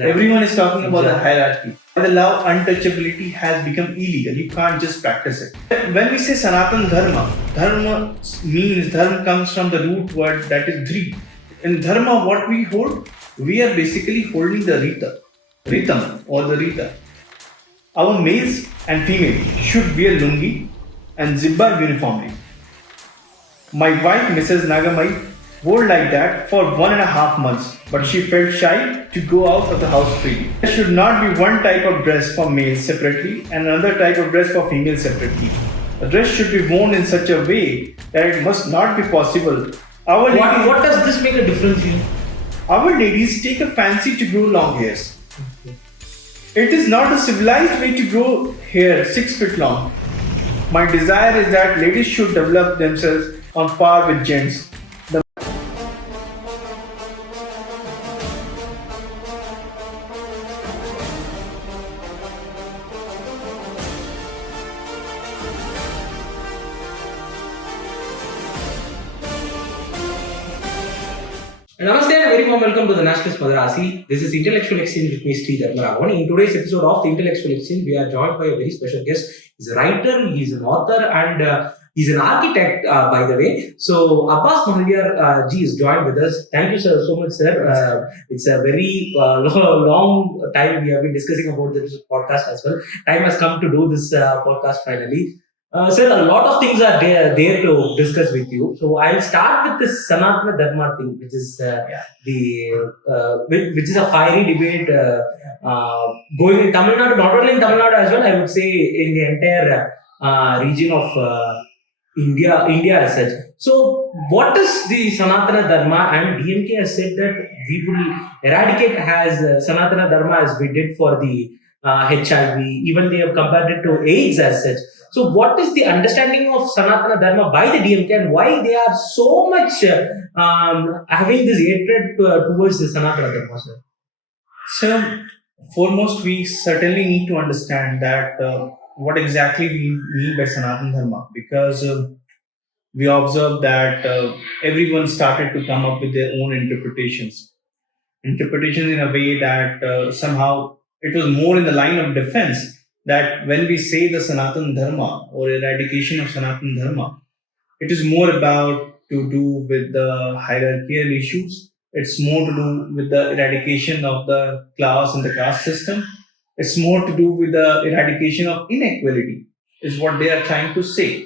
Everyone is talking about the hierarchy. The law untouchability has become illegal. You can't just practice it. When we say Sanatan Dharma, Dharma comes from the root word that is Dhri. In Dharma, what we hold, we are basically holding the Ritam or the Rita. Our males and females should wear lungi and zibba uniformly. My wife, Mrs. Nagamai, wore like that for 1.5 months, but she felt shy to go out of the house freely. There should not be one type of dress for males separately and another type of dress for females separately. A dress should be worn in such a way that it must not be possible. What does this make a difference here? Our ladies take a fancy to grow long hairs. It is not a civilized way to grow hair 6 feet long. My desire is that ladies should develop themselves on par with gents. Namaste and very warm welcome to the National Madrasi. This is Intellectual Exchange with me, Sri Dharmaraghavan. In today's episode of the Intellectual Exchange, we are joined by a very special guest. He's a writer, he's an author, and he's an architect, by the way. So, Aabhas Mahaldiyar ji is joined with us. Thank you, sir, so much, sir. It's a very long time we have been discussing about this podcast as well. Time has come to do this podcast finally. Sir, a lot of things are there to discuss with you. So I'll start with this Sanatana Dharma thing, which is which is a fiery debate going in Tamil Nadu, not only in Tamil Nadu as well. I would say in the entire region of India as such. So, what is the Sanatana Dharma? And DMK has said that we will eradicate as Sanatana Dharma as we did for the HIV. Even they have compared it to AIDS as such. So, what is the understanding of Sanatana Dharma by the DMK and why they are so much having this hatred towards the Sanatana Dharma, sir? So, foremost, we certainly need to understand that what exactly we mean by Sanatana Dharma, because we observed that everyone started to come up with their own interpretations in a way that somehow it was more in the line of defense. That when we say the Sanatana Dharma or eradication of Sanatana Dharma, it is more about to do with the hierarchical issues. It's more to do with the eradication of the class and the caste system. It's more to do with the eradication of inequality, is what they are trying to say.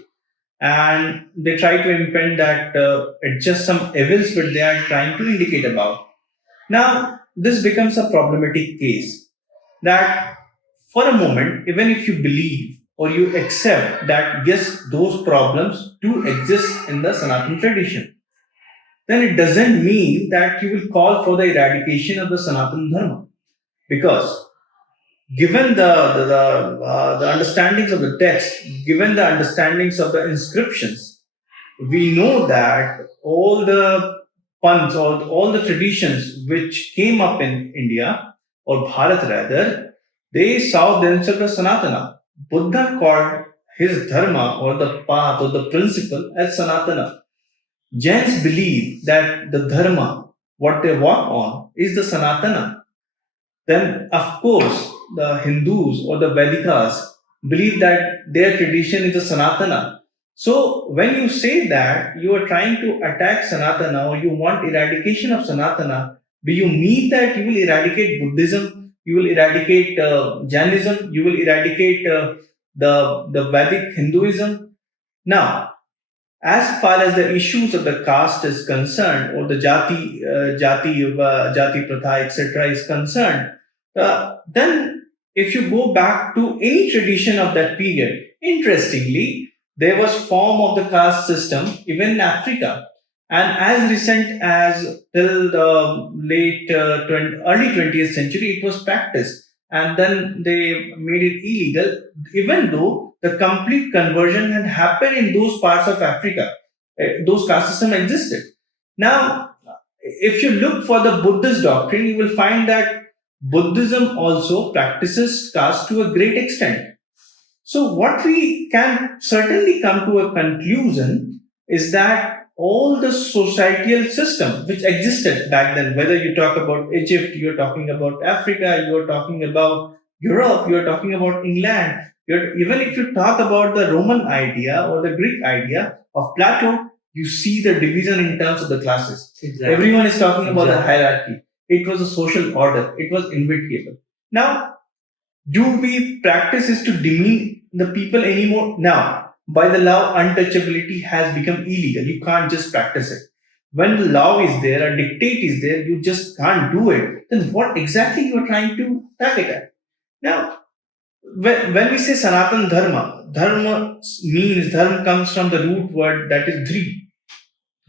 And they try to impend that it's just some evils that they are trying to indicate about. Now, this becomes a problematic case that for a moment, even if you believe or you accept that yes, those problems do exist in the Sanatana tradition, then it doesn't mean that you will call for the eradication of the Sanatana Dharma. Because given the understandings of the text, given the understandings of the inscriptions, we know that all the pans or all the traditions which came up in India, or Bharat rather, they saw themselves as Sanatana. Buddha called his dharma or the path or the principle as Sanatana. Jains believe that the dharma, what they walk on, is the Sanatana. Then, of course, the Hindus or the Vedikas believe that their tradition is the Sanatana. So, when you say that you are trying to attack Sanatana or you want eradication of Sanatana, do you mean that you will eradicate Buddhism? You will eradicate Jainism, you will eradicate the Vedic Hinduism. Now, as far as the issues of the caste is concerned, or the jati pratha, etc. is concerned, then if you go back to any tradition of that period, interestingly, there was form of the caste system even in Africa. And as recent as till the early 20th century, it was practiced. And then they made it illegal, even though the complete conversion had happened in those parts of Africa. Those caste systems existed. Now, if you look for the Buddhist doctrine, you will find that Buddhism also practices caste to a great extent. So, what we can certainly come to a conclusion is that all the societal system which existed back then, whether you talk about Egypt, you're talking about Africa, you're talking about Europe, you're talking about England, even if you talk about the Roman idea or the Greek idea of Plato, you see the division in terms of the classes. Exactly. Everyone is talking about the hierarchy. It was a social order. It was inevitable. Now, do we practice is to demean the people anymore? Now, by the law, untouchability has become illegal. You can't just practice it. When the law is there, a dictate is there, you just can't do it. Then what exactly you are trying to target at? Now, when we say Sanatan Dharma, Dharma comes from the root word that is Dhri.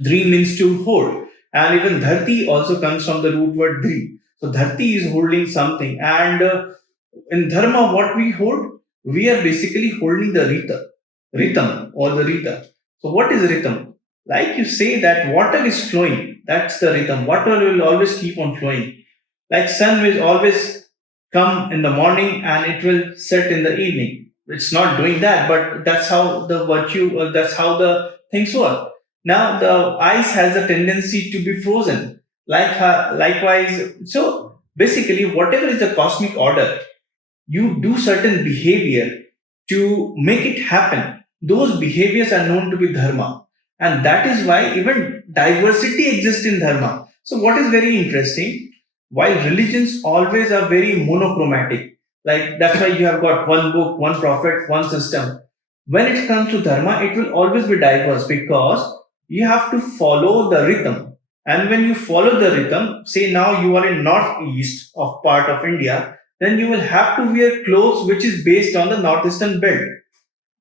Dhri means to hold. And even Dharti also comes from the root word Dhri. So Dharti is holding something. And in Dharma, what we hold? We are basically holding the rhythm or the rita. So what is rhythm? Like you say that water is flowing. That's the rhythm. Water will always keep on flowing. Like sun will always come in the morning and it will set in the evening. It's not doing that, but that's how the virtue, or that's how the things work. Now the ice has a tendency to be frozen. Likewise, so basically, whatever is the cosmic order, you do certain behavior to make it happen. Those behaviors are known to be dharma. And that is why even diversity exists in dharma. So, what is very interesting, while religions always are very monochromatic, like that's why you have got one book, one prophet, one system. When it comes to dharma, it will always be diverse because you have to follow the rhythm. And when you follow the rhythm, say now you are in northeast of part of India, then you will have to wear clothes which is based on the northeastern belt.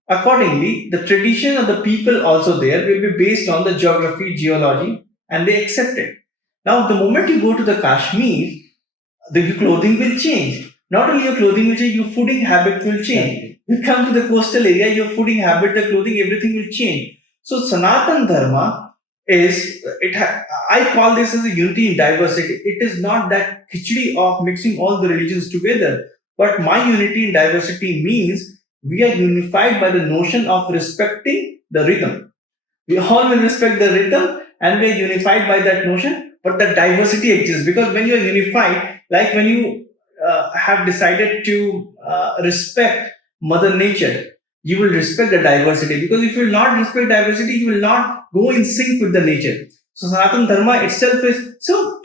Accordingly, the tradition of the people also there will be based on the geography, geology, and they accept it. Now, the moment you go to the Kashmir, the clothing will change. Not only your clothing will change, your fooding habit will change. You come to the coastal area, your fooding habit, the clothing, everything will change. So, Sanatan Dharma is I call this as a unity in diversity. It is not that khichdi of mixing all the religions together, but my unity in diversity means we are unified by the notion of respecting the rhythm. We all will respect the rhythm and we are unified by that notion, but the diversity exists because when you are unified, like when you have decided to respect Mother Nature, you will respect the diversity because if you will not respect diversity, you will not go in sync with the nature. So Sanatana Dharma itself is so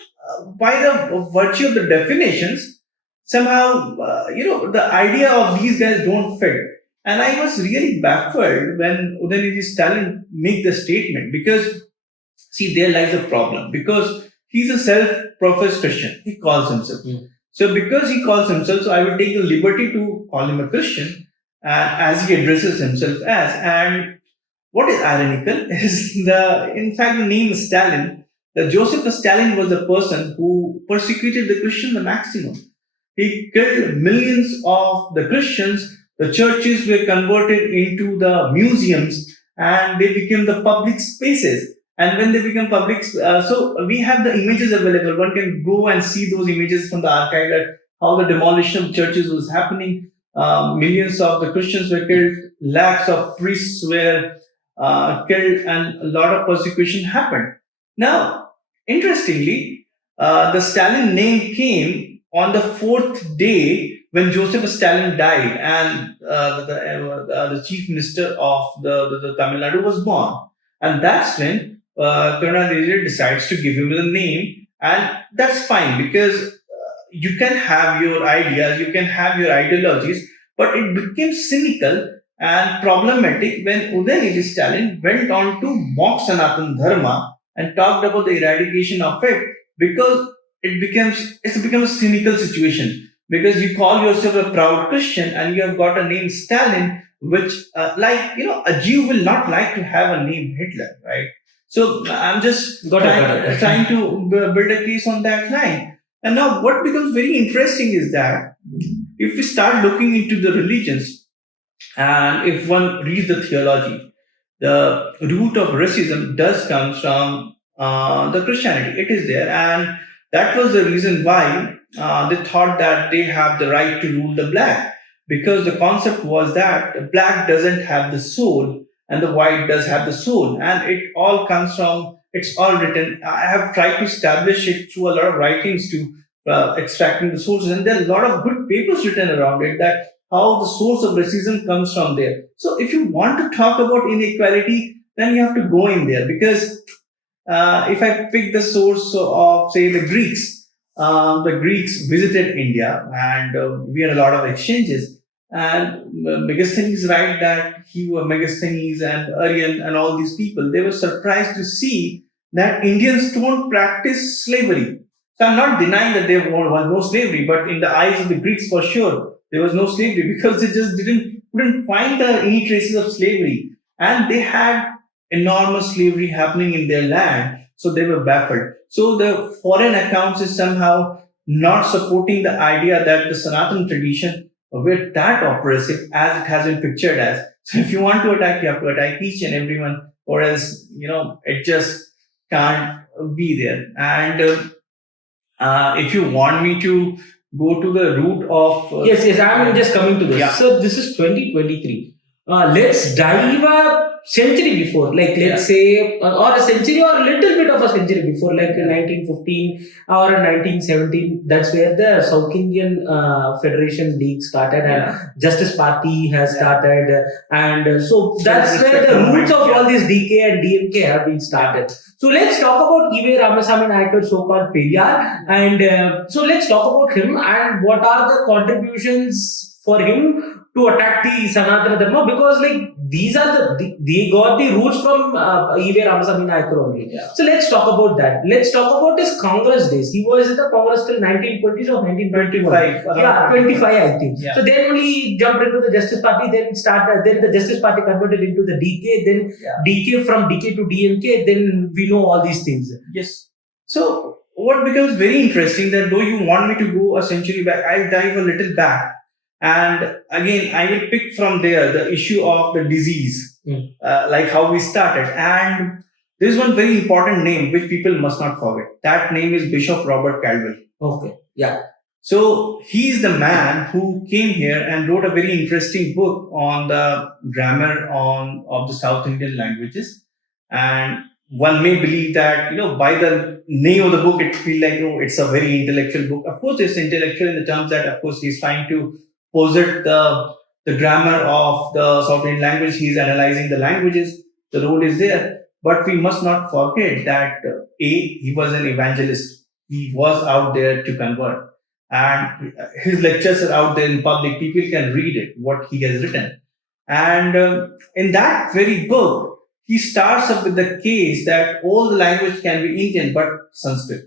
by the virtue of the definitions, somehow the idea of these guys don't fit. And I was really baffled when Udayanidhi Stalin make the statement because see there lies a problem because he's a self-professed Christian. He calls himself. So because he calls himself, so I will take the liberty to call him a Christian as he addresses himself as. And what is ironical is in fact, the name Stalin, the Joseph Stalin was the person who persecuted the Christian the maximum. He killed millions of the Christians. The churches were converted into the museums and they became the public spaces. And when they become public, so we have the images available. One can go and see those images from the archive that how the demolition of churches was happening. Millions of the Christians were killed, lakhs of priests were killed, and a lot of persecution happened. Now, interestingly, the Stalin name came on the fourth day when Joseph Stalin died, and the chief minister of the Tamil Nadu was born, and that's when Karunanidhi decides to give him the name, and that's fine because you can have your ideas, you can have your ideologies, but it became cynical and problematic when Udayanidhi Stalin went on to mock Sanatana Dharma and talked about the eradication of it because it's become a cynical situation because you call yourself a proud Christian and you have got a name Stalin, which a Jew will not like to have a name Hitler, right? So I'm just trying to build a case on that line. And now what becomes very interesting is that if we start looking into the religions and if one reads the theology, the root of racism does come from the Christianity. It is there, and that was the reason why they thought that they have the right to rule the black, because the concept was that the black doesn't have the soul, and the white does have the soul, and it all comes from, it's all written. I have tried to establish it through a lot of writings to extracting the sources, and there are a lot of good papers written around it, that how the source of racism comes from there. So if you want to talk about inequality, then you have to go in there, because if I pick the source of, say, the Greeks visited India, and we had a lot of exchanges. And Megasthenes is right that Megasthenes and Aryan and all these people, they were surprised to see that Indians don't practice slavery. So I'm not denying that there was no slavery, but in the eyes of the Greeks, for sure, there was no slavery, because they just couldn't find any traces of slavery, and they had enormous slavery happening in their land. So they were baffled. So the foreign accounts is somehow not supporting the idea that the Sanatan tradition were that oppressive as it has been pictured as. So if you want to attack, you have to attack each and everyone, or else, it just can't be there. And if you want me to go to the root of Yes, I'm just coming to this. Yeah. So this is 2023. Let's dive a century before, like let's Yeah. say, or a century or a little bit of a century before, like 1915 or 1917. That's where the South Indian Federation League started, and Yeah. Justice Party has Yeah. started, and so that's where the roots of all this DK and DMK have been started. So let's talk about E.V. Ramasamy Naicker, so-called Periyar, and so let's talk about him and what are the contributions for him to attack the Sanatana Dharma, because like these are they got the roots from E.V. Ramasamy Naicker only. Yeah. So let's talk about that. Let's talk about his Congress days. He was in the Congress till 1920s or 1921. 25, Yeah, 25 I think. Yeah. So then only jumped into the Justice Party, then the Justice Party converted into the DK, then Yeah. DK from DK to DMK, then we know all these things. Yes. So what becomes very interesting, that though you want me to go a century back, I'll dive a little back. And again, I will pick from there the issue of the disease, like how we started. And there's one very important name which people must not forget. That name is Bishop Robert Caldwell. Okay. Yeah. So he's the man who came here and wrote a very interesting book on the grammar of the South Indian languages. And one may believe that, by the name of the book, it feels like, it's a very intellectual book. Of course, it's intellectual in the terms that, of course, he's trying to posit the grammar of the South Indian language. He's analyzing the languages. The role is there. But we must not forget that, he was an evangelist. He was out there to convert. And his lectures are out there in public. People can read it, what he has written. And in that very book, he starts up with the case that all the language can be Indian, but Sanskrit.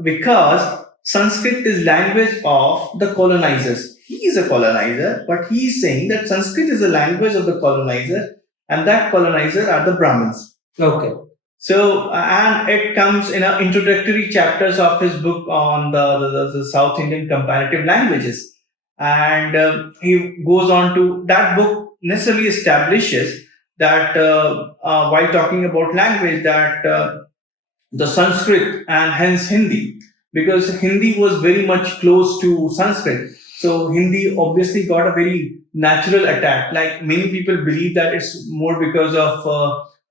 Because Sanskrit is language of the colonizers. He is a colonizer, but he is saying that Sanskrit is the language of the colonizer, and that colonizer are the Brahmins. Okay. So, and it comes in an introductory chapters of his book on the South Indian comparative languages. And he goes on to, that book necessarily establishes that while talking about language, that the Sanskrit and hence Hindi, because Hindi was very much close to Sanskrit. So Hindi obviously got a very natural attack. Like many people believe that it's more because of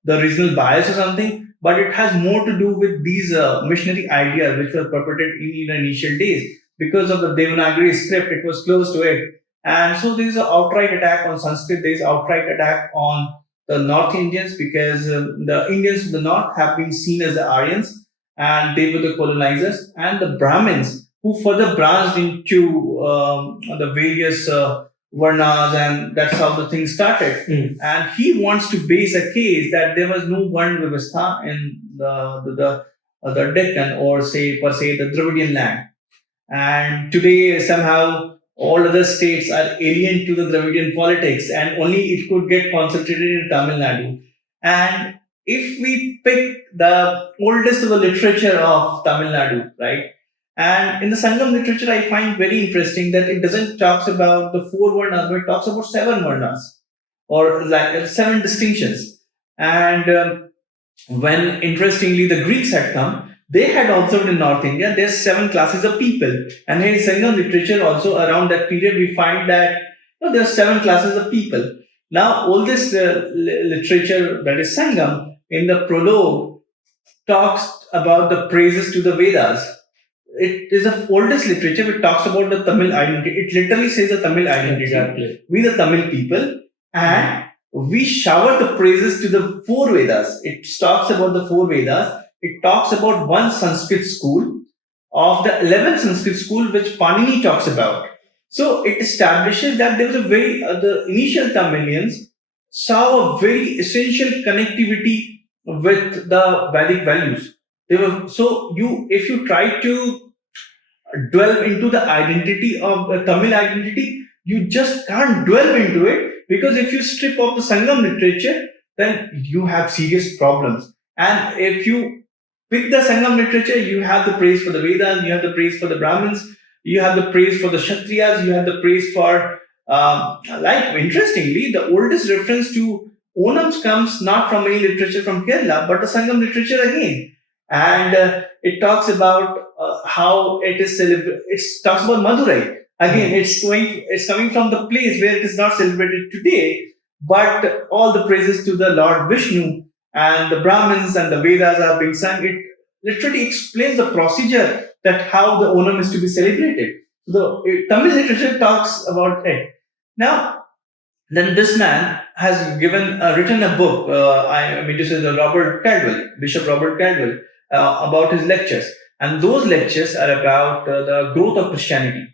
the regional bias or something, but it has more to do with these missionary ideas which were perpetrated in the initial days. Because of the Devanagari script, it was close to it. And so there is an outright attack on Sanskrit, there is outright attack on the North Indians, because the Indians of the North have been seen as the Aryans, and they were the colonizers, and the Brahmins who further branched into the various varnas, and that's how the thing started. And he wants to base a case that there was no Varna Vyavastha in the Deccan, or say per se the Dravidian land. And today somehow all other states are alien to the Dravidian politics, and only it could get concentrated in Tamil Nadu. And if we pick the oldest of the literature of Tamil Nadu, right? And in the Sangam literature, I find very interesting that it doesn't talks about the four varnas, but it talks about seven varnas, or like seven distinctions. And when interestingly the Greeks had come, they had observed in North India there's seven classes of people. And in Sangam literature also around that period, we find that there are seven classes of people. Now, all this literature, that is Sangam, in the prologue talks about the praises to the Vedas. It is the oldest literature which talks about the Tamil identity. It literally says the Tamil identity. Exactly. We the Tamil people, and we shower the praises to the four Vedas. It talks about the four Vedas. It talks about one Sanskrit school of the 11th Sanskrit school which Panini talks about. So it establishes that there was a very the initial Tamilians saw a very essential connectivity with the Vedic values. They were so you if you try to delve into the identity of the Tamil identity, you just can't delve into it, because if you strip off the Sangam literature, then you have serious problems. And if you pick the Sangam literature, you have the praise for the Vedas, you have the praise for the Brahmins, you have the praise for the Kshatriyas, you have the praise for, like, interestingly, the oldest reference to Onams comes not from any literature from Kerala, but the Sangam literature again. And it talks about how it is celebrated. It talks about Madurai. Again, it's coming from the place where it is not celebrated today, but all the praises to the Lord Vishnu, and the Brahmins and the Vedas are being sung. It literally explains the procedure that how the Onam is to be celebrated. The Tamil literature talks about it. Now, then this man has written a book. I mean, this is Bishop Robert Caldwell, about his lectures, and those lectures are about the growth of Christianity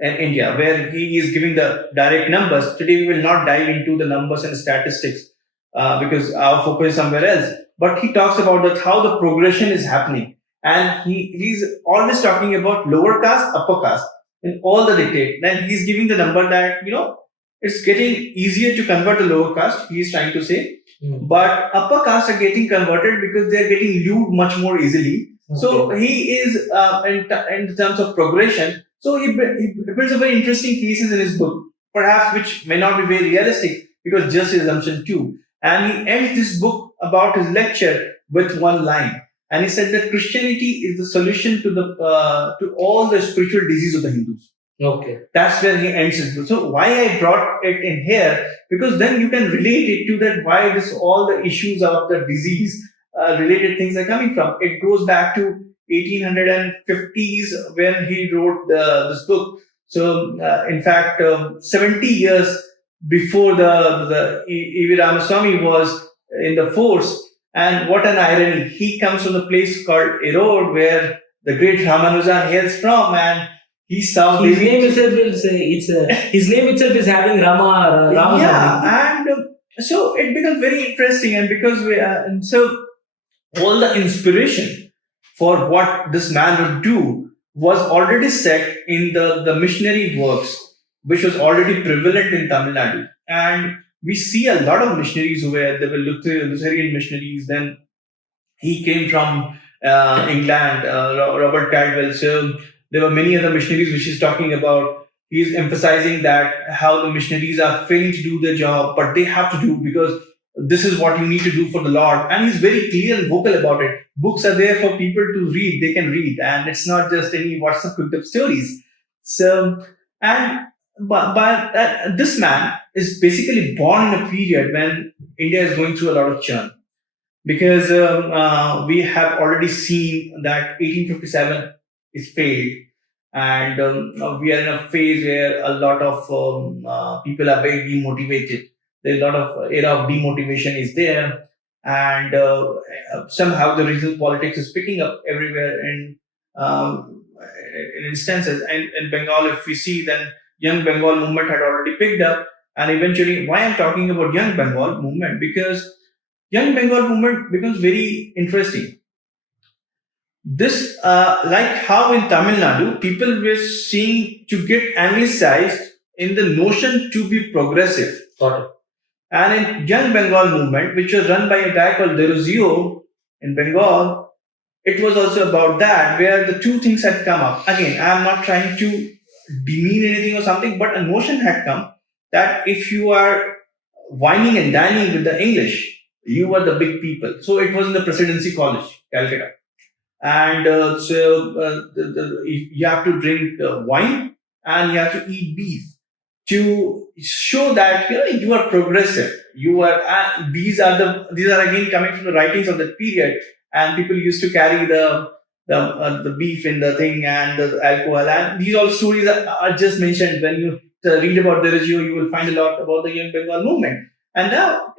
in India, where he is giving the direct numbers. Today, we will not dive into the numbers and statistics because our focus is somewhere else. But he talks about that how the progression is happening, and he's always talking about lower caste, upper caste in all the dictate. Then he's giving the number that it's getting easier to convert the lower caste. He is trying to say, but upper caste are getting converted because they are getting lewd much more easily. Okay. So he is in terms of progression. So he brings a very interesting cases in his book, perhaps which may not be very realistic because just his assumption too. And he ends this book about his lecture with one line, and he said that Christianity is the solution to all the spiritual disease of the Hindus. Okay. That's where he ends it. So why I brought it in here, because then you can relate it to that why all the issues of the disease related things are coming from. It goes back to 1850s when he wrote this book. So in fact, 70 years before the E.V. Ramasamy was in the force. And what an irony! He comes from a place called Erode, where the great Ramanujan hails from, and he saw his name itself will say his name itself is having Rama. Yeah, and so it becomes very interesting, and because so all the inspiration for what this man would do was already set in the missionary works, which was already prevalent in Tamil Nadu, and we see a lot of missionaries who were Lutheran missionaries. Then he came from England, Robert Caldwell. So there were many other missionaries which he's talking about. He's emphasizing that how the missionaries are failing to do their job, but they have to do because this is what you need to do for the Lord. And he's very clear and vocal about it. Books are there for people to read. They can read. And it's not just any WhatsApp cooked up stories. So, but this man is basically born in a period when India is going through a lot of churn, because we have already seen that 1857 is failed, and we are in a phase where a lot of people are very demotivated. There's a lot of era of demotivation is there, and somehow the regional politics is picking up everywhere in instances. And in Bengal, if we see, then Young Bengal movement had already picked up, and eventually, why I'm talking about Young Bengal movement, because Young Bengal movement becomes very interesting. This, like how in Tamil Nadu, people were seeing to get anglicized in the notion to be progressive. Got it. And in Young Bengal movement, which was run by a guy called Derozio in Bengal, it was also about that, where the two things had come up. Again, I'm not trying to demean anything or something, but a notion had come that if you are whining and dining with the English, you are the big people. So it was in the Presidency College, Calcutta. And you have to drink wine and you have to eat beef. to show that you are progressive. You are these are again coming from the writings of that period, and people used to carry the beef in the thing and the alcohol, and these all stories are just mentioned. When you read about the regio, you will find a lot about the young Bengal movement. And now,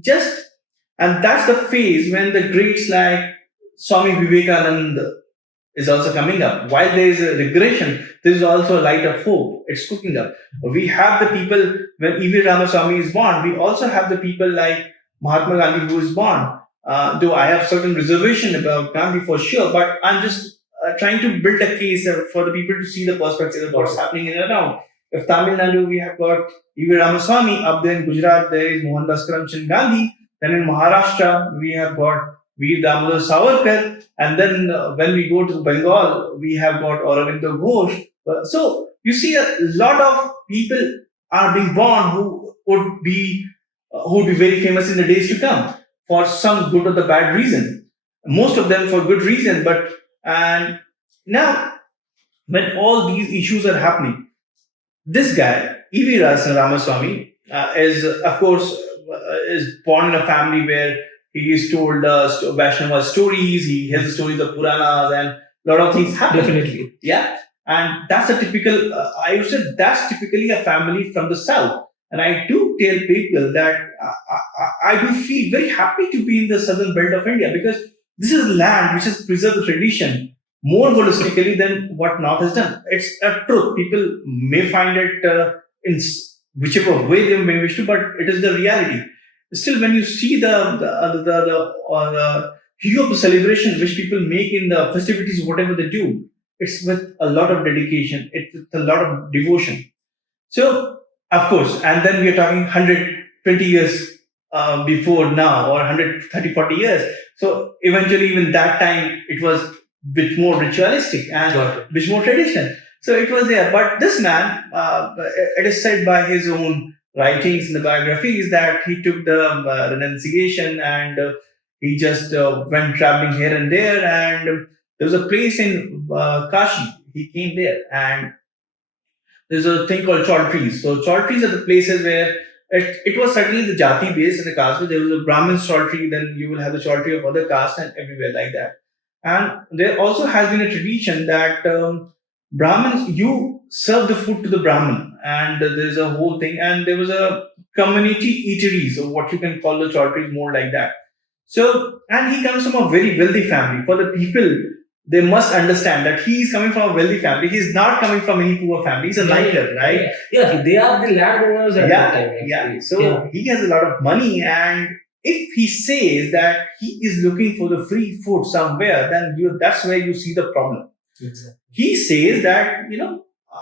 just and that's the phase when the greats like Swami Vivekananda is also coming up. While there is a regression, there is also a light of hope. It's cooking up. We have the people, when E.V. Ramaswamy is born, we also have the people like Mahatma Gandhi who is born. Though I have certain reservation about Gandhi for sure, but I'm just trying to build a case for the people to see the perspective of what's happening in and around. If Tamil Nadu, we have got E.V. Ramaswamy. Up there in Gujarat, there is Mohandas Karamchand Gandhi. Then in Maharashtra, we have got Veer Damodar Savarkar. And then when we go to Bengal, we have got Aurobindo Ghosh. So you see a lot of people are being born who would be very famous in the days to come for some good or the bad reason. Most of them for good reason, but and now when all these issues are happening, this guy E.V. Ramaswamy is of course is born in a family where he is told Vaishnava stories. He has the stories of Puranas and a lot of things happen. Definitely. Yeah. And that's a typical, I would say that's typically a family from the South. And I do tell people that I do feel very happy to be in the southern belt of India, because this is land which has preserved the tradition more holistically than what North has done. It's a truth. People may find it whichever way they may wish to, but it is the reality. Still, when you see the hue of the celebration which people make in the festivities, whatever they do, it's with a lot of dedication. It's with a lot of devotion. So, of course, and then we are talking 120 years before now, or 130, 40 years. So, eventually, even that time, it was a bit more ritualistic and a bit more traditional. So, it was there. But this man, it is said by his own writings in the biographies that he took the renunciation, and he just went traveling here and there. And there was a place in Kashi. He came there, and there's a thing called chaultries. So chaultries are the places where it was certainly the jati based and the caste. There was a Brahmin chaultry, then you will have the chaultry of other castes and everywhere like that. And there also has been a tradition that Brahmins, you serve the food to the Brahmin, and there's a whole thing. And there was a community eateries, or what you can call the chaultries, more like that. So, and he comes from a very wealthy family. For the people, they must understand that he is coming from a wealthy family. He's not coming from any poor family. He's a Naicker, right? Yeah, they are the landowners at that time. Yeah. So he has a lot of money, and if he says that he is looking for the free food somewhere, then that's where you see the problem. Exactly. He says that,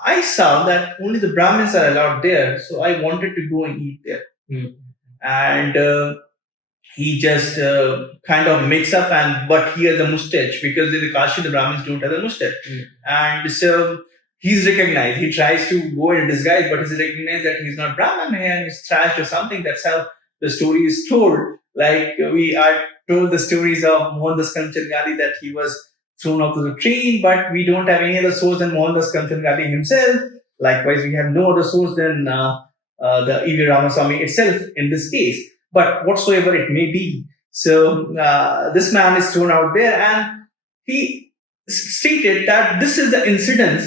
I saw that only the Brahmins are allowed there, so I wanted to go and eat there. And he just kind of makes up, but he has a mustache, because in the Kashi, the Brahmins don't have a mustache. And so he's recognized. He tries to go in disguise, but he's recognized that he's not Brahmin and he's trashed or something. That's how the story is told. Like we are told the stories of Mohandas Karamchand Gandhi, that he was thrown off the train, but we don't have any other source than Mohandas Karamchand Gandhi himself. Likewise, we have no other source than the E.V. Ramaswamy itself in this case. But whatsoever it may be. So this man is thrown out there, and he stated that this is the incidence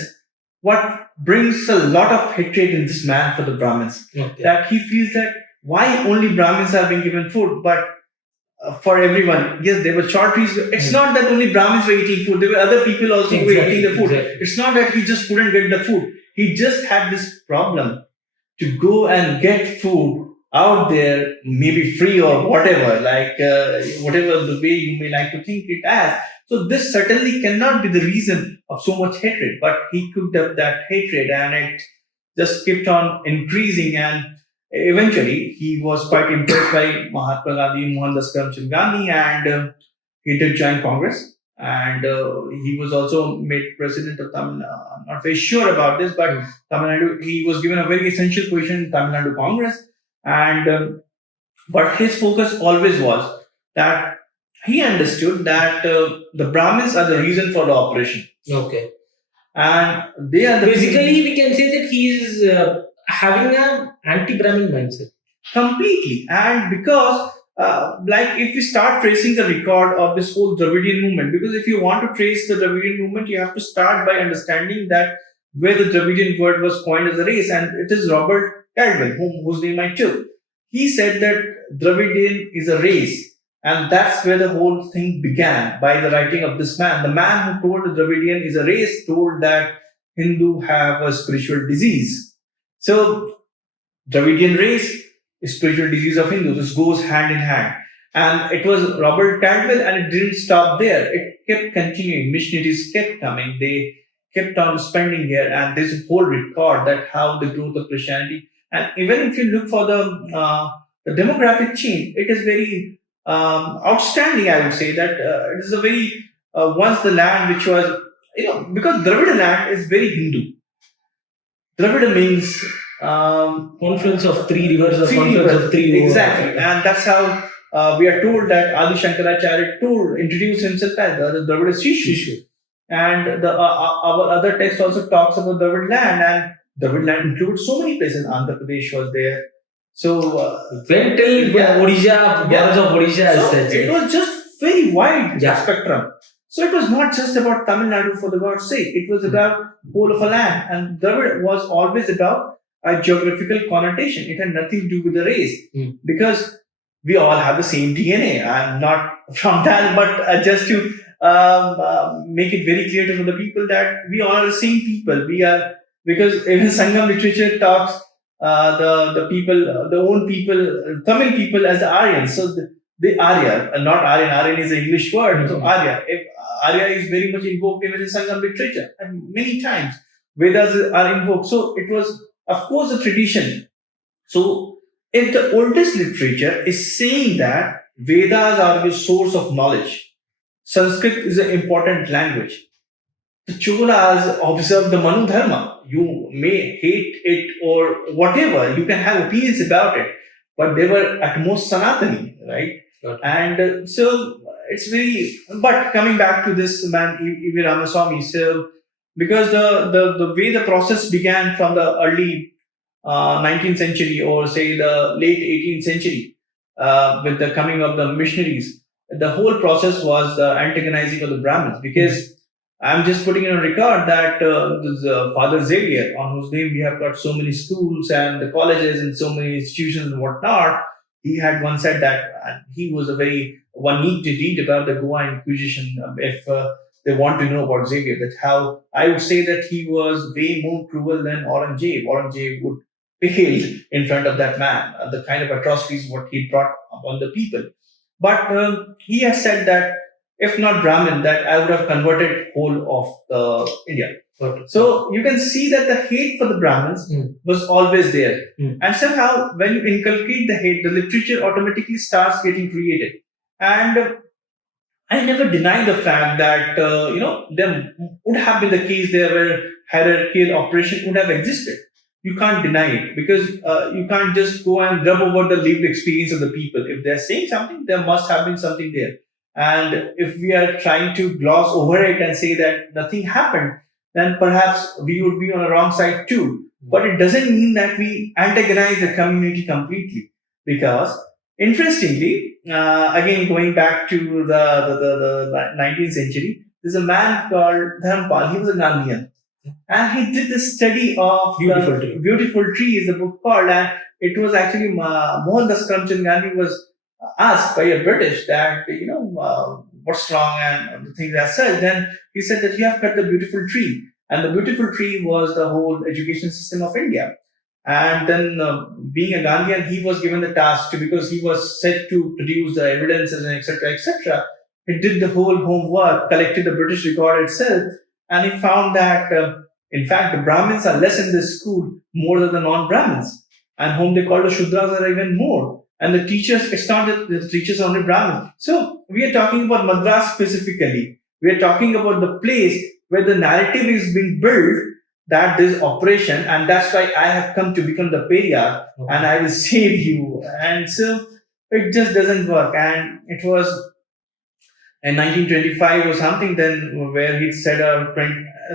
what brings a lot of hatred in this man for the Brahmins. Okay. That he feels that why only Brahmins are being given food, but for everyone. Yes, there were chaultries. It's not that only Brahmins were eating food. There were other people also who were eating the food. It's not that he just couldn't get the food. He just had this problem to go and get food out there, maybe free or whatever, like whatever the way you may like to think it as. So this certainly cannot be the reason of so much hatred, but he cooked up that hatred, and it just kept on increasing. And eventually he was quite impressed by Mahatma Gandhi, Mohandas Karamchand Gandhi, and he did join Congress. And he was also made president of Tamil Nadu. I'm not very sure about this, but Tamil Nadu, he was given a very essential position in Tamil Nadu Congress. And but his focus always was that he understood that the Brahmins are the reason for the operation. Okay. And they are basically we can say that he is having an anti-Brahmin mindset. Completely. And because, like, if we start tracing the record of this whole Dravidian movement, because if you want to trace the Dravidian movement, you have to start by understanding that where the Dravidian word was coined as a race, and it is Robert Caldwell, whose name I took. He said that Dravidian is a race, and that's where the whole thing began by the writing of this man. The man who told the Dravidian is a race told that Hindu have a spiritual disease. So Dravidian race, spiritual disease of Hindus. This goes hand in hand. And it was Robert Caldwell, and it didn't stop there. It kept continuing. Missionaries kept coming. They kept on spending here, and there's a whole record that how the growth of Christianity. And even if you look for the demographic change, it is very outstanding. I would say that it is a very once the land which was because Dravida land is very Hindu. Dravida means confluence of three rivers or confluence rivers. of three exactly, and that's how we are told that Adi Shankaracharya introduced himself as the Dravida Shishu. And our other text also talks about Dravid land, and Dravid land includes so many places. Andhra Pradesh was there. So went till Odisha, borders of Odisha as such. It was just very wide spectrum. So it was not just about Tamil Nadu for the God's sake. It was about whole of a land, and Dravid was always about a geographical connotation. It had nothing to do with the race, because we all have the same DNA. I'm not from that, but just to make it very clear to the people that we all are the same people. We are, because even Sangam literature talks the people, the own people, Tamil people as the Aryans. So the Arya, not Aryan. Aryan is an English word. So Arya. Arya is very much invoked even in Sangam literature, and many times Vedas are invoked. So it was, of course, a tradition. So if the oldest literature is saying that Vedas are the source of knowledge, Sanskrit is an important language. The Cholas observed the Manu Dharma. You may hate it or whatever. You can have opinions about it, but they were at most Sanatani, right? Okay. And so it's very. But coming back to this man, E.V. Ramasamy, so because the way the process began from the early 19th century, or say the late 18th century, with the coming of the missionaries, the whole process was the antagonizing of the Brahmins. Because I'm just putting in a record that Father Xavier, on whose name we have got so many schools and the colleges and so many institutions and whatnot, he had once said that he was a very, one need to read about the Goa Inquisition if they want to know about Xavier, that how I would say that he was way more cruel than Aurangzeb. Aurangzeb would pale in front of that man, the kind of atrocities what he brought upon the people. But he has said that if not Brahmin, that I would have converted whole of India. Okay. So you can see that the hate for the Brahmins was always there. And somehow when you inculcate the hate, the literature automatically starts getting created. And I never deny the fact that, there would have been the case there where hierarchical oppression would have existed. You can't deny it, because you can't just go and rub over the lived experience of the people. If they're saying something, there must have been something there. And if we are trying to gloss over it and say that nothing happened, then perhaps we would be on the wrong side too. But it doesn't mean that we antagonize the community completely. Because, interestingly, again going back to the 19th century, there's a man called Dharampal. He was a Gandhian. And he did this study of Beautiful Tree is the book called, and it was actually Mohandas Karamchand Gandhi was asked by a British that, what's wrong and the things as such. Then he said that you have cut the beautiful tree. And the beautiful tree was the whole education system of India. And then being a Gandhian, he was given the task to, because he was set to produce the evidences and etc. etc. He did the whole homework, collected the British record itself, and he found that, in fact, the Brahmins are less in this school more than the non-Brahmins, and whom they call the Shudras are even more. And the teachers, it's not that the teachers are only Brahmins. So we are talking about Madras specifically. We are talking about the place where the narrative is being built that there's oppression, and that's why I have come to become the Periyar, and I will save you. And so it just doesn't work. And it was in 1925 or something, then where he said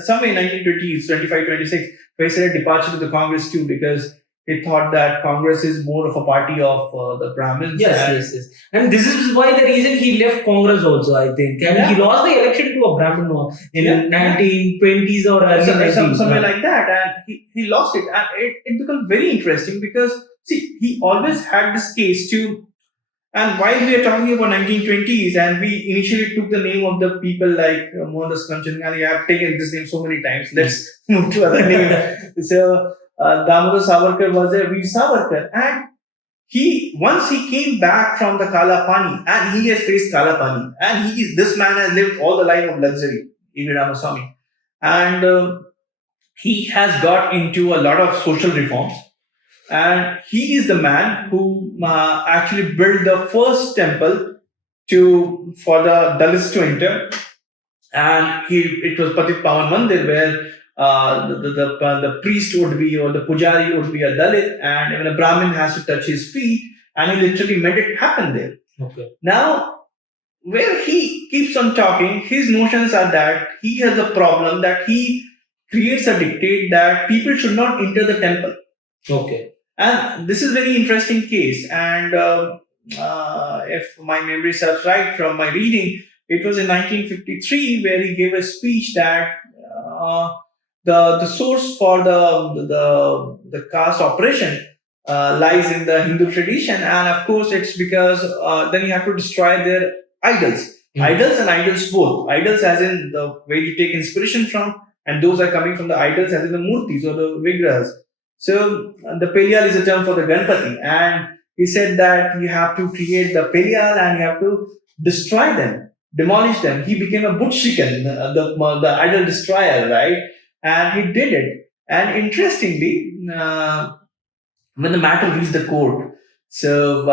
somewhere in 1920s, 25, 26, where he said a departure to the Congress too, because He thought that Congress is more of a party of the Brahmins. Yes. And this is why the reason he left Congress also, I think. And he lost the election to a Brahmin in 1920s or early 19s. Somewhere like that. And he lost it. And it became very interesting because, see, he always had this case to. And while we are talking about 1920s, and we initially took the name of the people like Mohandas Karamchand Gandhi, I have taken this name so many times. Let's move to other name. So Damodar Savarkar was a Veer Savarkar, and once he came back from the Kala Pani, and he has faced Kala Pani, and this man has lived all the life of luxury, E.V. Ramasamy, and he has got into a lot of social reforms. And he is the man who actually built the first temple for the Dalits to enter, and it was Patit Pawan Mandir, where the priest would be, or the pujari would be a Dalit, and even a Brahmin has to touch his feet, and he literally made it happen there. Okay. Now, where he keeps on talking, his notions are that he has a problem that he creates a dictate that people should not enter the temple. Okay. And this is a very interesting case. And if my memory serves right from my reading, it was in 1953 where he gave a speech that the source for the caste oppression lies in the Hindu tradition, and of course it's because then you have to destroy their idols. Idols and idols both. Idols as in the where you take inspiration from, and those are coming from the idols as in the murtis or the vigrahas. So the Pelyal is a term for the Ganpati, and he said that you have to create the Pelyal and you have to destroy them, demolish them. He became a Bhutshikan, the idol destroyer, right? And he did it. And interestingly, when the matter reached the court, so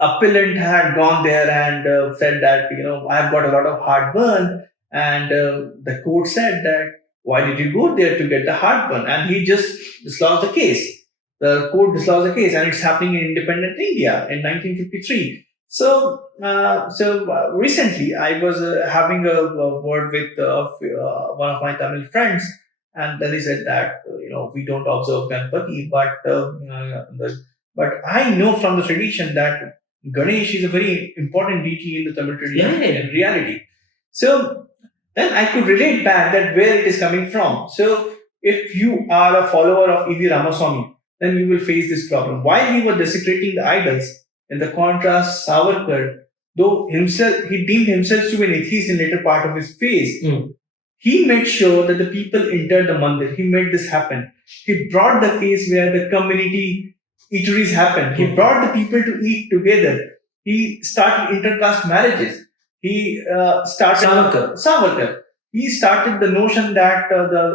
appellant had gone there and said that I've got a lot of heartburn, and the court said that why did you go there to get the heartburn? And he just dislodged the case. The court dislodged the case, and it's happening in independent India in 1953. So recently I was having a word with one of my Tamil friends, and then he said that we don't observe Ganpati, but I know from the tradition that Ganesh is a very important deity in the Tamil tradition in reality. So then I could relate back that where it is coming from. So if you are a follower of E.V. Ramasamy, then you will face this problem. While he was desecrating the idols, in the contrast, Savarkar, though he deemed himself to be an atheist in later part of his phase, he made sure that the people entered the mandir. He made this happen. He brought the case where the community eateries happened. He brought the people to eat together. He started intercaste marriages. He started Savarkar. He started the notion that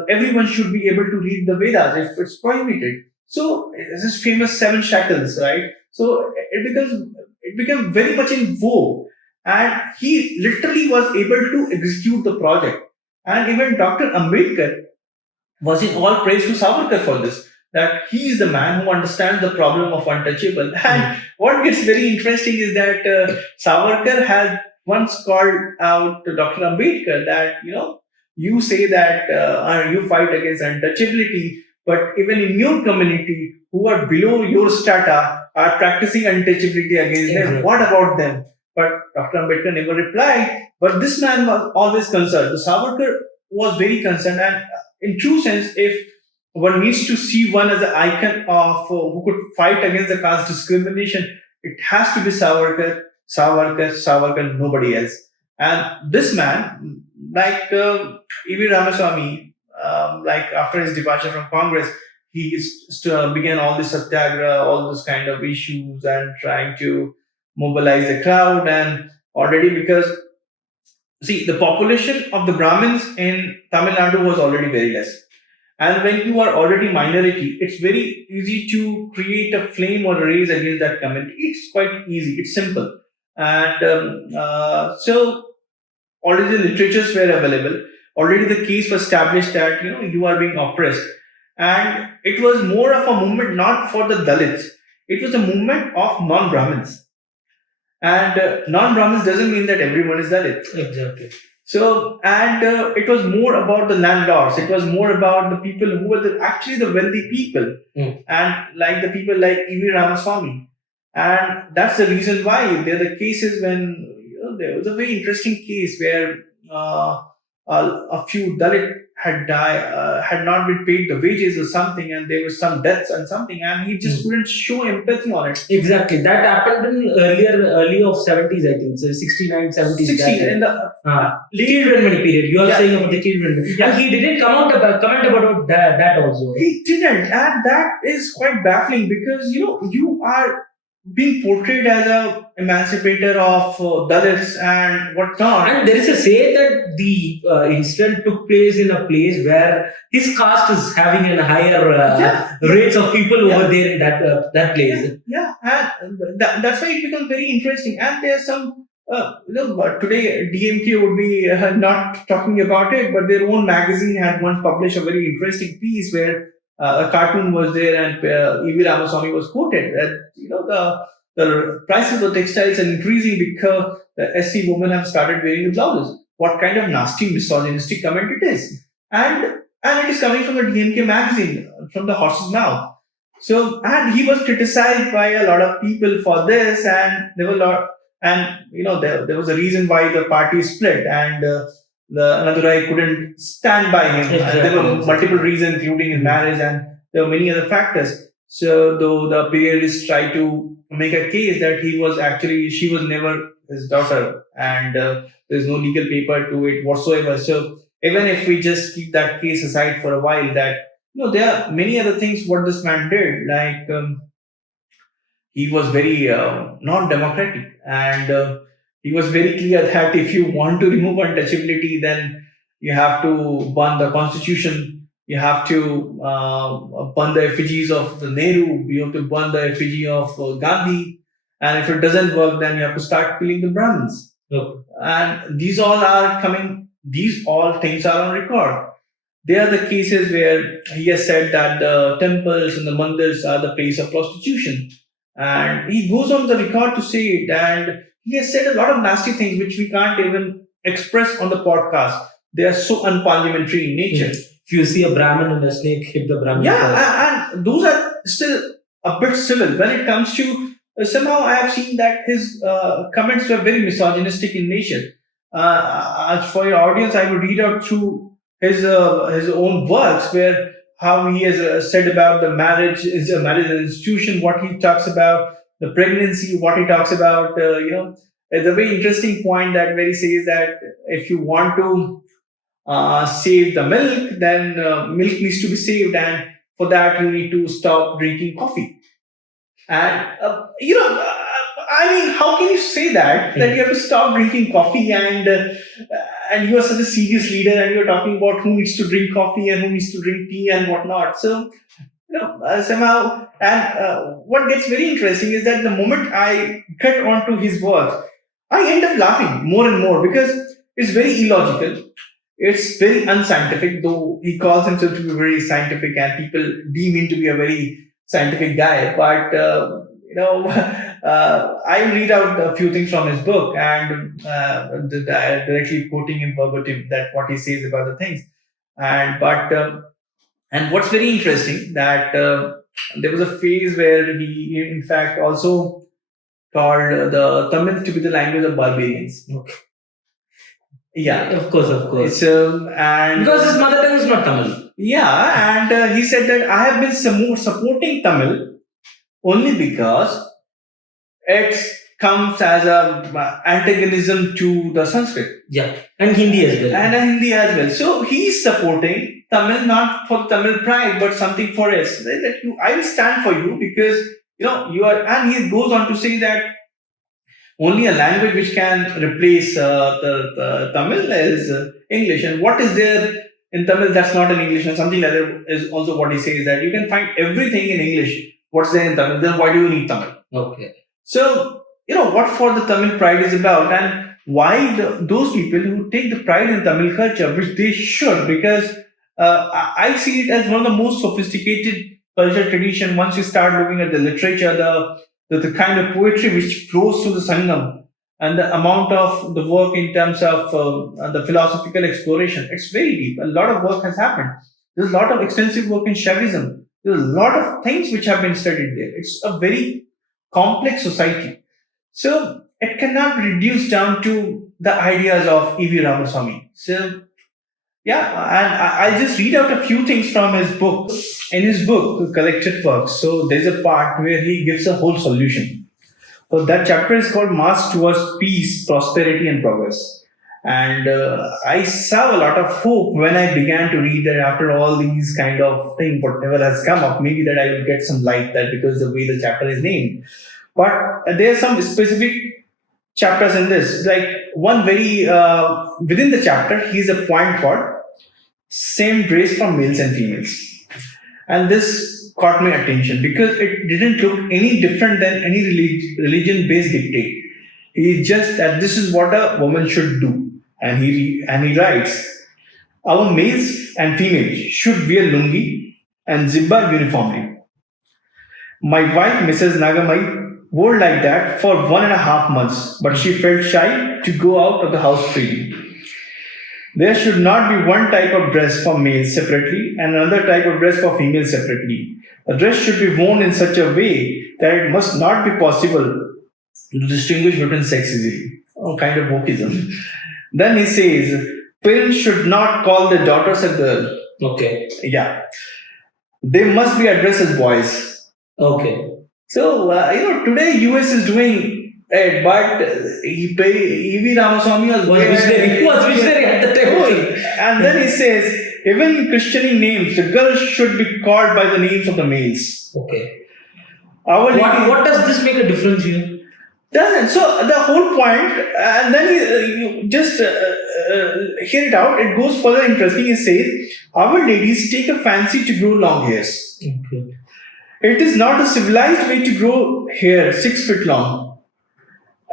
everyone should be able to read the Vedas if it's prohibited. So this is famous 7 shackles, right? So it became very much in vogue, and he literally was able to execute the project. And even Dr. Ambedkar was in all praise to Savarkar for this. That he is the man who understands the problem of untouchable. And what gets very interesting is that Savarkar has once called out to Dr. Ambedkar that, you say that you fight against untouchability, but even in your community, who are below your strata are practicing untouchability against them. What about them? But Dr. Ambedkar never replied. But this man was always concerned. The Savarkar was very concerned. And in true sense, if one needs to see one as an icon of who could fight against the caste discrimination, it has to be Savarkar, nobody else. And this man, like E.V. Ramasamy, like after his departure from Congress, he began all this satyagraha, all this kind of issues, and trying to mobilize the crowd. And already, because see, the population of the Brahmins in Tamil Nadu was already very less. And when you are already minority, it's very easy to create a flame or a raise against that community. It's quite easy. It's simple. And so already the literatures were available. Already the case was established that you are being oppressed. And it was more of a movement not for the Dalits. It was a movement of non-Brahmins. And non-Brahmins doesn't mean that everyone is Dalit. Exactly. So, and it was more about the landlords. It was more about the people who were actually the wealthy people, and like the people like E.V. Ramaswamy. And that's the reason why there are the cases when there was a very interesting case where uh, a few Dalit had not been paid the wages or something, and there was some deaths and something, and he just couldn't show empathy on it. Exactly. That happened in early of 70s, I think. So 69, 70s. 16 in the Kid Renmani period. You are saying about the Kid Renmani. Yeah. And he didn't comment about that also. He didn't, and that is quite baffling because you are being portrayed as a emancipator of Dalits and whatnot. And there is a say that the incident took place in a place where his caste is having a higher rates of people over there in that place. Yeah, and that's why it becomes very interesting. And there's some. Today DMK would be not talking about it, but their own magazine had once published a very interesting piece where a cartoon was there and E.V. Ramaswamy was quoted that the prices of textiles are increasing because the SC women have started wearing the blouses. What kind of nasty misogynistic comment it is, and it is coming from the DMK magazine, from the horse's mouth. So, and he was criticized by a lot of people for this, and there were a lot. And there was a reason why the party split, and the Anadurai couldn't stand by him. Exactly. There were multiple reasons, including his marriage, and there were many other factors. So, though the periodists tried to make a case that she was never his daughter, and there's no legal paper to it whatsoever. So, even if we just keep that case aside for a while, that there are many other things what this man did, like. He was very non-democratic, and he was very clear that if you want to remove untouchability, then you have to burn the constitution, you have to burn the effigies of the Nehru, you have to burn the effigy of Gandhi, and if it doesn't work, then you have to start killing the Brahmins. And these all things are on record. There are the cases where he has said that the temples and the mandirs are the place of prostitution. And he goes on the record to say it, and he has said a lot of nasty things which we can't even express on the podcast. They are so unparliamentary in nature. If you see a Brahmin and a snake, hit the Brahmin. Yeah, and those are still a bit civil. When it comes to somehow I have seen that his comments were very misogynistic in nature. For your audience, I will read out through his own works where how he has said about the marriage is a marriage institution, what he talks about the pregnancy, what he talks about. It's a very interesting point that where he says that if you want to save the milk, then milk needs to be saved, and for that you need to stop drinking coffee. And I mean, how can you say that you have to stop drinking coffee, and you are such a serious leader, and you're talking about who needs to drink coffee and who needs to drink tea and whatnot. So, somehow, and what gets very interesting is that the moment I get onto his work, I end up laughing more and more because it's very illogical. It's very unscientific, though he calls himself to be very scientific, and people deem him to be a very scientific guy. But I read out a few things from his book, and directly quoting him verbatim that what he says about the things. And what's very interesting that there was a phase where he, in fact, also called the Tamil to be the language of barbarians. Okay. Yeah, of course. It's and because his mother tongue is not Tamil. Yeah, and he said that I have been supporting Tamil only because it comes as a antagonism to the Sanskrit. Yeah, and Hindi as well. So he's supporting Tamil not for Tamil pride, but something for us. I will stand for you because you are. And he goes on to say that only a language which can replace the Tamil is English. And what is there in Tamil that's not in English? And something like that is also what he says, that you can find everything in English. What's there in Tamil? Then why do you need Tamil? Okay. So, what for the Tamil pride is about, and why those people who take the pride in Tamil culture, which they should, because I see it as one of the most sophisticated culture tradition. Once you start looking at the literature, the kind of poetry which flows through the Sangam, and the amount of the work in terms of the philosophical exploration, it's very deep. A lot of work has happened. There's a lot of extensive work in Shaivism. There's a lot of things which have been studied there. It's a very complex society. So it cannot be reduced down to the ideas of E.V. Ramasamy. So yeah, and I'll just read out a few things from his book. In his book, Collected Works, so there's a part where he gives a whole solution. So that chapter is called March Towards Peace, Prosperity and Progress. And I saw a lot of hope when I began to read that after all these kind of thing, whatever has come up, maybe that I will get some light that because the way the chapter is named. But there are some specific chapters in this. Like one very, within the chapter, he's a point called Same Dress for Males and Females. And this caught my attention because it didn't look any different than any religion-based dictate. He just that this is what a woman should do, and he writes, our males and females should wear lungi and zibba uniformly. My wife, Mrs. Nagamai, wore like that for 1.5 months, but she felt shy to go out of the house freely. There should not be one type of dress for males separately and another type of dress for females separately. A dress should be worn in such a way that it must not be possible to distinguish between sex easily. Oh, kind of wokeism. Then he says, parents should not call their daughters a girl. Okay. Yeah. They must be addressed as boys. Okay. So, today US is doing it, but E.V. Ramasamy was visionary at the time. And then he says, even in christening names, the girls should be called by the names of the males. Okay. What does this make a difference here? Doesn't. So the whole point, and then you just hear it out. It goes further interesting. He says, our ladies take a fancy to grow long hairs. Okay. It is not a civilized way to grow hair 6 feet long.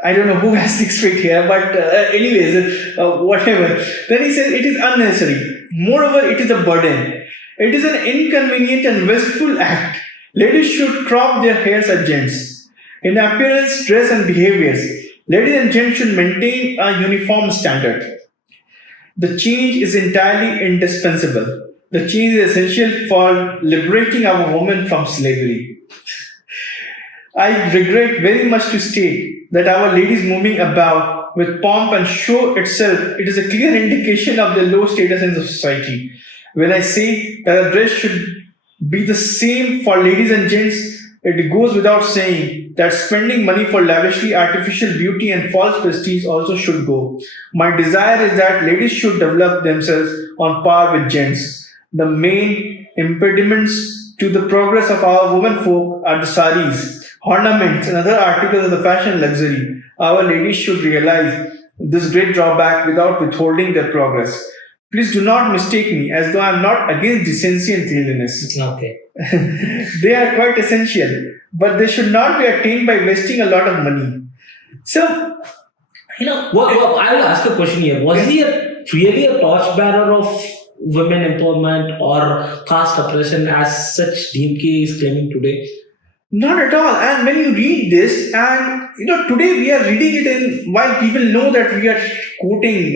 I don't know who has 6 feet hair, but anyways, whatever. Then he says it is unnecessary. Moreover, it is a burden. It is an inconvenient and wasteful act. Ladies should crop their hairs as gents. In appearance, dress, and behaviors, ladies and gents should maintain a uniform standard. The change is entirely indispensable. The change is essential for liberating our women from slavery. I regret very much to state that our ladies moving about with pomp and show itself, it is a clear indication of their low status in the society. When I say that a dress should be the same for ladies and gents, it goes without saying that spending money for lavishly artificial beauty and false prestige also should go. My desire is that ladies should develop themselves on par with gents. The main impediments to the progress of our women folk are the saris, ornaments, and other articles of the fashion luxury. Our ladies should realize this great drawback without withholding their progress. Please do not mistake me as though I am not against decency and cleanliness. Okay. They are quite essential, but they should not be attained by wasting a lot of money. So, I will ask a question here. Was he really a torchbearer of women empowerment or caste oppression as such DMK is claiming today? Not at all. And when you read this, and today we are reading it in while people know that we are quoting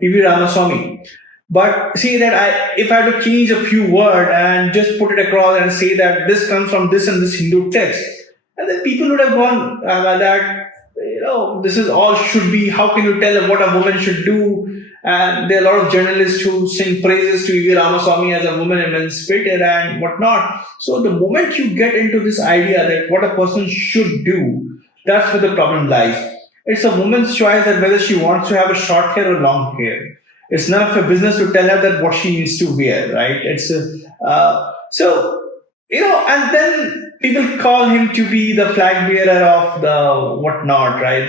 E.V. Ramasamy. But see that if I had to change a few words and just put it across and say that this comes from this and this Hindu text, and then people would have gone that this is all should be. How can you tell what a woman should do? And there are a lot of journalists who sing praises to E.V. Ramasamy as a woman emancipator and whatnot. So the moment you get into this idea that what a person should do, that's where the problem lies. It's a woman's choice that whether she wants to have a short hair or long hair. It's none of her business to tell her that what she needs to wear, right? It's and then people call him to be the flag bearer of the whatnot, right?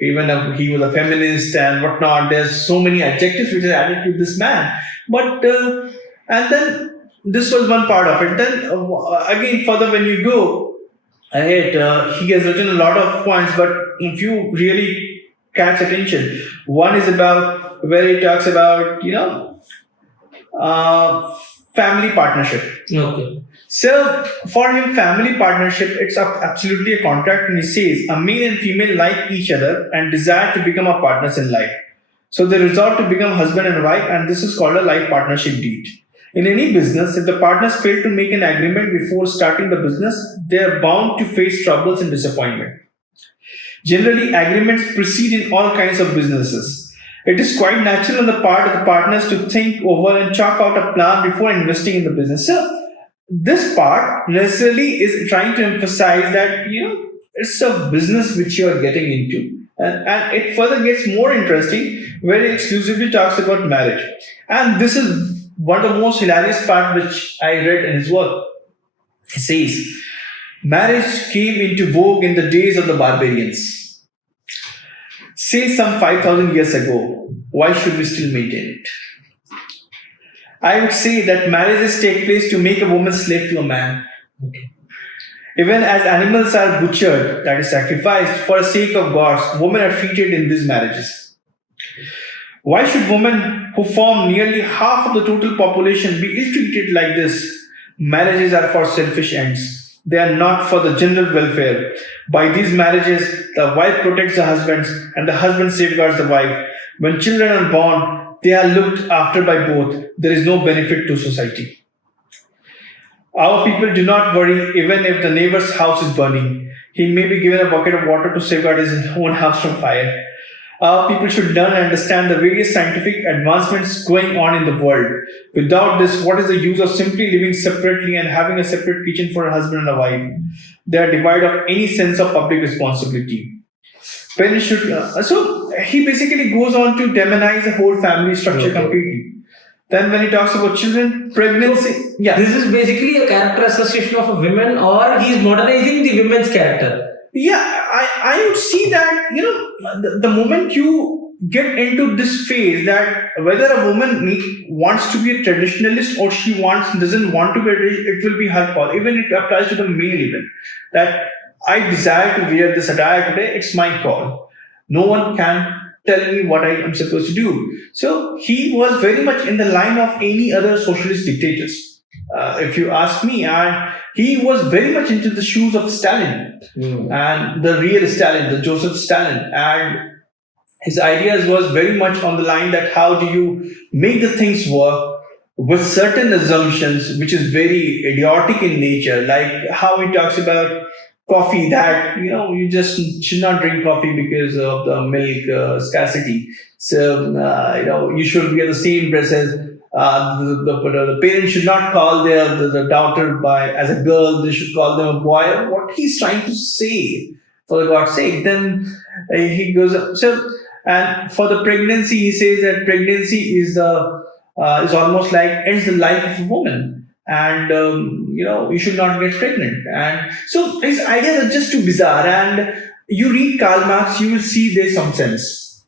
Even if he was a feminist and whatnot, there's so many adjectives which are added to this man. But and then this was one part of it. Then again, further when you go ahead, he has written a lot of points, but if you really catch attention, one is about where he talks about family partnership. Okay. So for him, family partnership, it's absolutely a contract, and he says a male and female like each other and desire to become a partners in life. So they resort to become husband and wife, and this is called a life partnership deed. In any business, if the partners fail to make an agreement before starting the business, they are bound to face troubles and disappointment. Generally, agreements proceed in all kinds of businesses. It is quite natural on the part of the partners to think over and chalk out a plan before investing in the business. So, this part necessarily is trying to emphasize that it's a business which you are getting into, and it further gets more interesting where it exclusively talks about marriage. And this is one of the most hilarious part which I read in his work. He says, marriage came into vogue in the days of the barbarians. Say some 5,000 years ago. Why should we still maintain it? I would say that marriages take place to make a woman slave to a man. Okay. Even as animals are butchered, that is sacrificed, for the sake of gods, women are treated in these marriages. Why should women, who form nearly half of the total population, be ill-treated like this? Marriages are for selfish ends. They are not for the general welfare. By these marriages, the wife protects the husband and the husband safeguards the wife. When children are born, they are looked after by both. There is no benefit to society. Our people do not worry even if the neighbor's house is burning. He may be given a bucket of water to safeguard his own house from fire. Our people should learn and understand the various scientific advancements going on in the world. Without this, what is the use of simply living separately and having a separate kitchen for a husband and a wife? They are devoid of any sense of public responsibility. Parents should. So he basically goes on to demonize the whole family structure Okay. completely. Then when he talks about children, pregnancy, This is basically a character association of a women, or he's modernizing the women's character. I would see that, the moment you get into this phase, that whether a woman wants to be a traditionalist or she doesn't want to be, it will be her call. Even it applies to the male even. That I desire to wear this attire today, it's my call. No one can tell me what I am supposed to do. So he was very much in the line of any other socialist dictators, if you ask me. And he was very much into the shoes of Stalin, and the real Stalin, the Joseph Stalin. And his ideas was very much on the line that how do you make the things work with certain assumptions, which is very idiotic in nature, like how he talks about coffee, that you just should not drink coffee because of the milk scarcity. So you should wear the same dress as the parents should not call the daughter as a girl. They should call them a boy. What he's trying to say, for God's sake. Then he goes so, and for the pregnancy, he says that pregnancy is almost like ends the life of a woman. And you should not get pregnant. And so his ideas are just too bizarre. And you read Karl Marx, you will see there's some sense.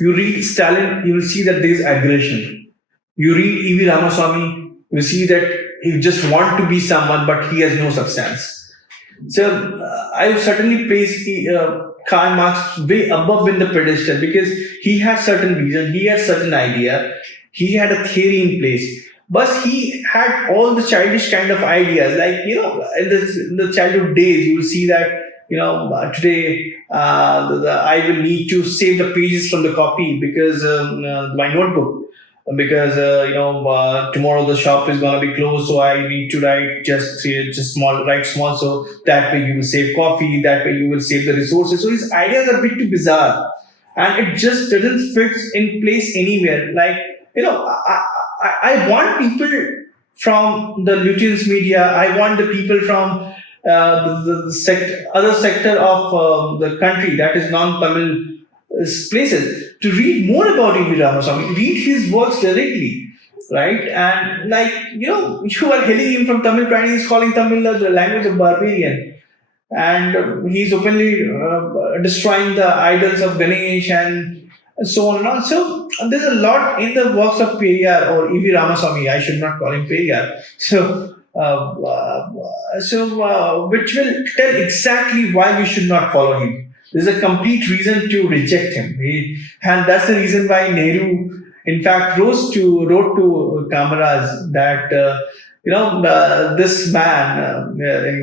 You read Stalin, you will see that there is aggression. You read E.V. Ramasamy, you see that he just want to be someone, but he has no substance. So I would certainly place Karl Marx way above in the pedestal, because he had certain vision, he had certain idea, he had a theory in place. But he had all the childish kind of ideas, like in the childhood days, you will see that today I will need to save the pages from the copy because my notebook, because tomorrow the shop is gonna be closed, so I need to write write small, so that way you will save coffee, that way you will save the resources. So his ideas are a bit too bizarre, and it just doesn't fit in place anywhere. Like I want people from the Lutyens media. I want the people from the other sector of the country, that is non-Tamil places, to read more about E.V. Ramasamy, read his works directly, right? And you are hailing him from Tamil Pride, he's calling Tamil the language of barbarian. And he's openly destroying the idols of Ganesh and so on and on. So there's a lot in the works of Periyar, or E.V. Ramasamy. I should not call him Periyar. So, which will tell exactly why we should not follow him. There's a complete reason to reject him, and that's the reason why Nehru, in fact, wrote to Kamaraz that this man,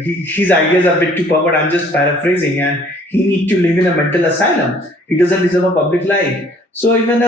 his ideas are a bit too pervert. I'm just paraphrasing, and he needs to live in a mental asylum. He doesn't deserve a public life. So even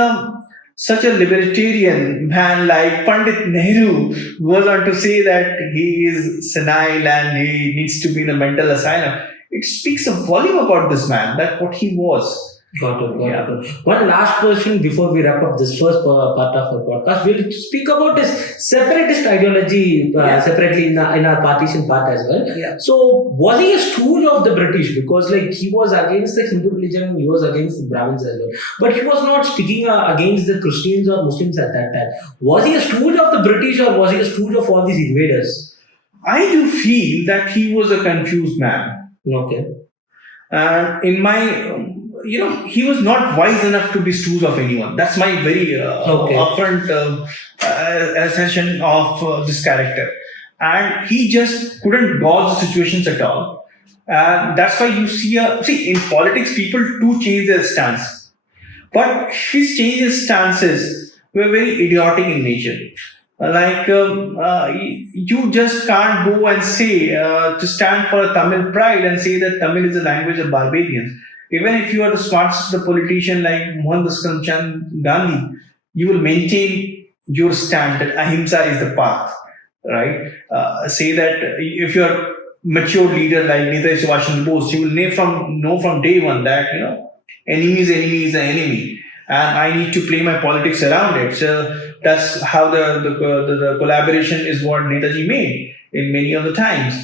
such a libertarian man like Pandit Nehru goes on to say that he is senile and he needs to be in a mental asylum. It speaks a volume about this man, that what he was. Got it. One last question before we wrap up this first part of our podcast. We'll speak about this separatist ideology separately in our partition part as well. Yeah. So, was he a stooge of the British? Because he was against the Hindu religion, he was against the Brahmins as well. But he was not speaking against the Christians or Muslims at that time. Was he a stooge of the British, or was he a stooge of all these invaders? I do feel that he was a confused man. Okay. In my he was not wise enough to be stooge of anyone. That's my very upfront assertion of this character. And he just couldn't gauge the situations at all. That's why you see in politics, people do change their stance. But his changes stances were very idiotic in nature. You just can't go and say to stand for a Tamil pride and say that Tamil is the language of barbarians. Even if you are the smartest politician like Mohandas Karamchand Gandhi, you will maintain your stand that ahimsa is the path, right? Say that if you are mature leader like Netaji Subhash Chandra Bose, you will know from day one that enemy is the enemy, and I need to play my politics around it. So that's how the collaboration is what Netaji made in many of the times.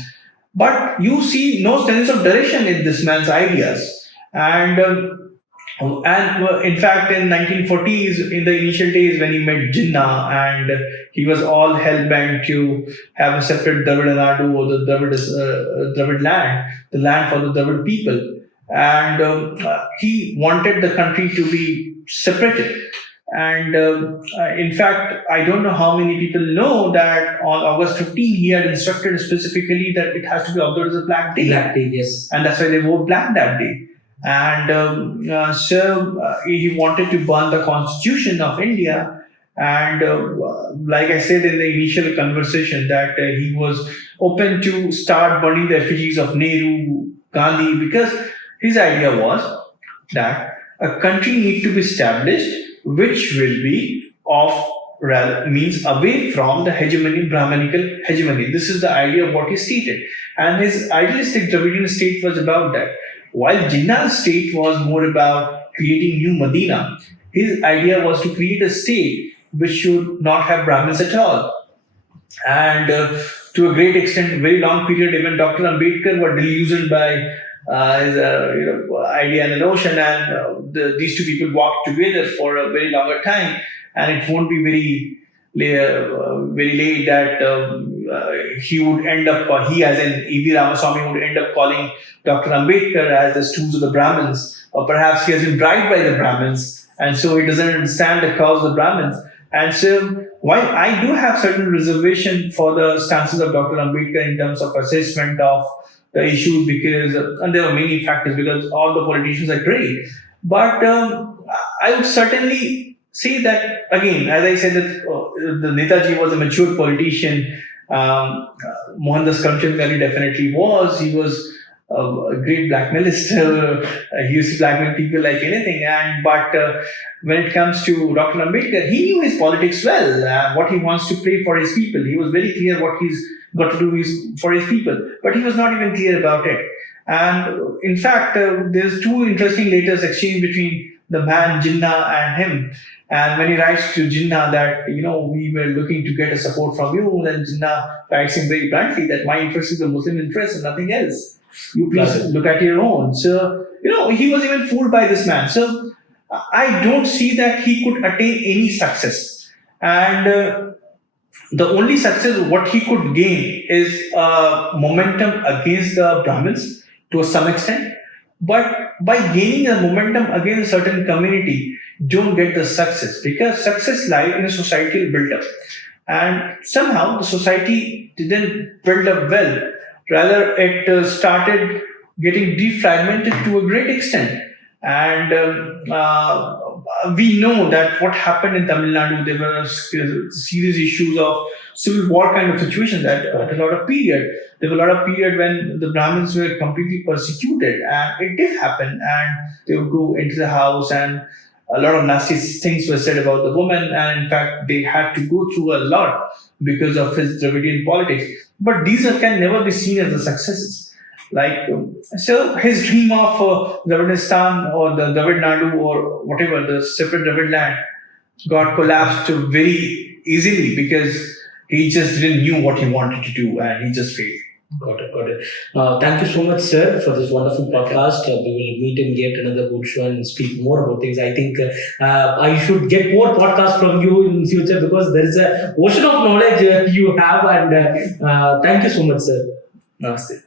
But you see no sense of direction in this man's ideas. And in fact, in 1940s, in the initial days when he met Jinnah, and he was all hell bent to have a separate Dravid Nadu, or the Dravid land, the land for the Dravid people, and he wanted the country to be separated. And in fact, I don't know how many people know that on August 15, he had instructed specifically that it has to be observed as a black day. Black day, yes. And that's why they wore black that day. And he wanted to burn the constitution of India. And like I said in the initial conversation, that he was open to start burning the effigies of Nehru, Gandhi, because his idea was that a country needs to be established which will be means away from the Brahmanical hegemony. This is the idea of what he stated. And his idealistic Dravidian state was about that. While Jinnah's state was more about creating new Medina, his idea was to create a state which should not have Brahmins at all. And to a great extent, very long period, even Dr. Ambedkar were delusioned by his idea and the notion, and these two people walked together for a very longer time, and it won't be very late that he would end up, he as in E.V. Ramasamy would end up calling Dr. Ambedkar as the stooge of the Brahmins, or perhaps he has been bribed by the Brahmins, and so he doesn't understand the cause of the Brahmins. And so, while I do have certain reservation for the stances of Dr. Ambedkar in terms of assessment of the issues, because, and there are many factors, because all the politicians are great, but I would certainly say that, again, as I said, that the Netaji was a mature politician. Mohandas Karamchand Gandhi definitely was. He was a great blackmailist. He used to blackmail people like anything. But when it comes to Dr. Ambedkar, he knew his politics well, what he wants to play for his people. He was very clear what he's got to do for his people. But he was not even clear about it. And in fact, there's two interesting letters exchanged between the man Jinnah and him. And when he writes to Jinnah that, we were looking to get a support from you, then Jinnah writes him very bluntly that my interest is the Muslim interest and nothing else. You please look at your own. So, he was even fooled by this man. So, I don't see that he could attain any success. And the only success what he could gain is momentum against the Brahmins to some extent. But by gaining a momentum against a certain community, don't get the success, because success lies in a societal build-up. And somehow the society didn't build up well. Rather, it started getting defragmented to a great extent. And we know that what happened in Tamil Nadu, there were serious issues of civil war kind of situations at a lot of period. There were a lot of period when the Brahmins were completely persecuted, and it did happen. And they would go into the house, and a lot of nasty things were said about the woman, and in fact, they had to go through a lot because of his Dravidian politics. But these can never be seen as the successes. Like, so his dream of Dravidistan or the Dravid Nadu or whatever, the separate Dravid land, got collapsed very easily because he just didn't knew what he wanted to do and he just failed. Got it, got it. Thank you so much, sir, for this wonderful podcast. We will meet in yet another good show and speak more about things. I think I should get more podcasts from you in future because there is a ocean of knowledge you have. And thank you so much, sir. Namaste.